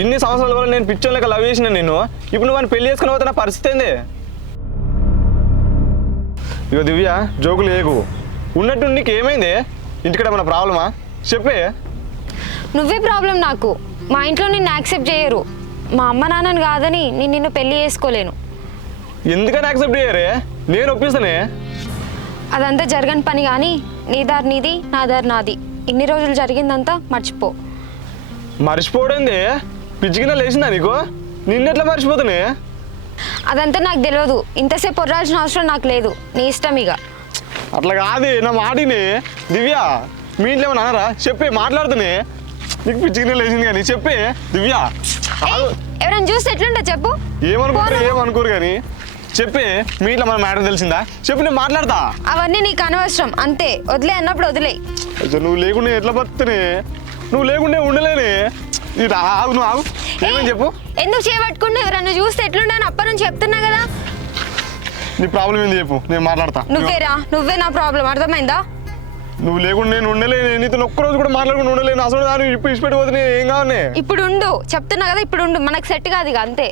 ఇన్ని సంవత్సరాల వల్ల నేను పిచ్చోన్ లెక్క లవ్ చేసిన నిన్ను, ఇప్పుడు నువ్వు పెళ్లి చేసుకుని పోతే నా పరిస్థితి ఏంది? ఇక దివ్య జోకులు ఏగు, ఉన్నట్టు నీకు ఏమైంది? ఇంటికడ మన ప్రాబ్లమా చెప్పే. నువ్వే ప్రాబ్లం నాకు. మా ఇంట్లో నిన్ను యాక్సెప్ట్ చేయరు. మా అమ్మ నాన్నని కాదని నేను నిన్ను పెళ్లి చేసుకోలేను. ఎందుకని యాక్సెప్ట్ చేయరే? నేను ఒప్పిస్తానే. అదంతా జరగని పని కానీ నీ దారి నీది, నా దారి నాది. ఇన్ని రోజులు జరిగిందంతా మర్చిపో. మర్చిపోవడంది పిచ్చికిన లేచిందా నీకు? నిన్నెట్లా మర్చిపోతానే? అదంతా నాకు తెలియదు. ఇంతసేపు పొర్రాల్సిన అవసరం నాకు లేదు. నీ ఇష్టం ఇక. అట్లా కాదు నా మాటిని. దివ్య మీ ఇంట్లో ఏమన్నా అన్నారా? చెప్పే, మాట్లాడుతానే. నీకు పిచ్చికిన లేచింది కానీ చెప్పే దివ్య. ఎవరైనా చూస్తే ఎట్లుంటా చెప్పు. ఏమనుకుంటారు ఏమనుకోరు కానీ చెప్పే, మీ ఇంట్లో మన మ్యాటర్ తెలిసిందా? చెప్పు, నేను మాట్లాడతా. అవన్నీ నీకు అనవసరం అంతే. వదిలే అన్నప్పుడు వదిలే. అసలు నువ్వు లేకుండా ఎట్లా బతుకుతానే? నువ్వు లేకుండా ఉండలేనే. ఇది ఆగు, నువ్వు ఆగు. ఏమని చెప్పు. ఎందుకు చేయబట్టుకుంటే ఎవరన్నా చూస్తే ఎట్లుండని అప్పటి నుంచి చెప్తున్నా కదా. నీ ప్రాబ్లం ఏంది చెప్పు, నేను మాట్లాడతా. నువ్వే నా ప్రాబ్లం, అర్థమైందా? నువ్వు లేకుండా నేను ఉండలేను. నీతో ఒక్కరోజు కూడా మాట్లాడుకుని ఉండలేను. అసలు దాన్ని ఇప్పుడు ఇచ్చిపెట్టిపోతే ఏం కావాలి? ఇప్పుడు ఉండు చెప్తున్నా కదా, ఇప్పుడు ఉండు. మనకు సెట్ కాదు ఇక అంతే.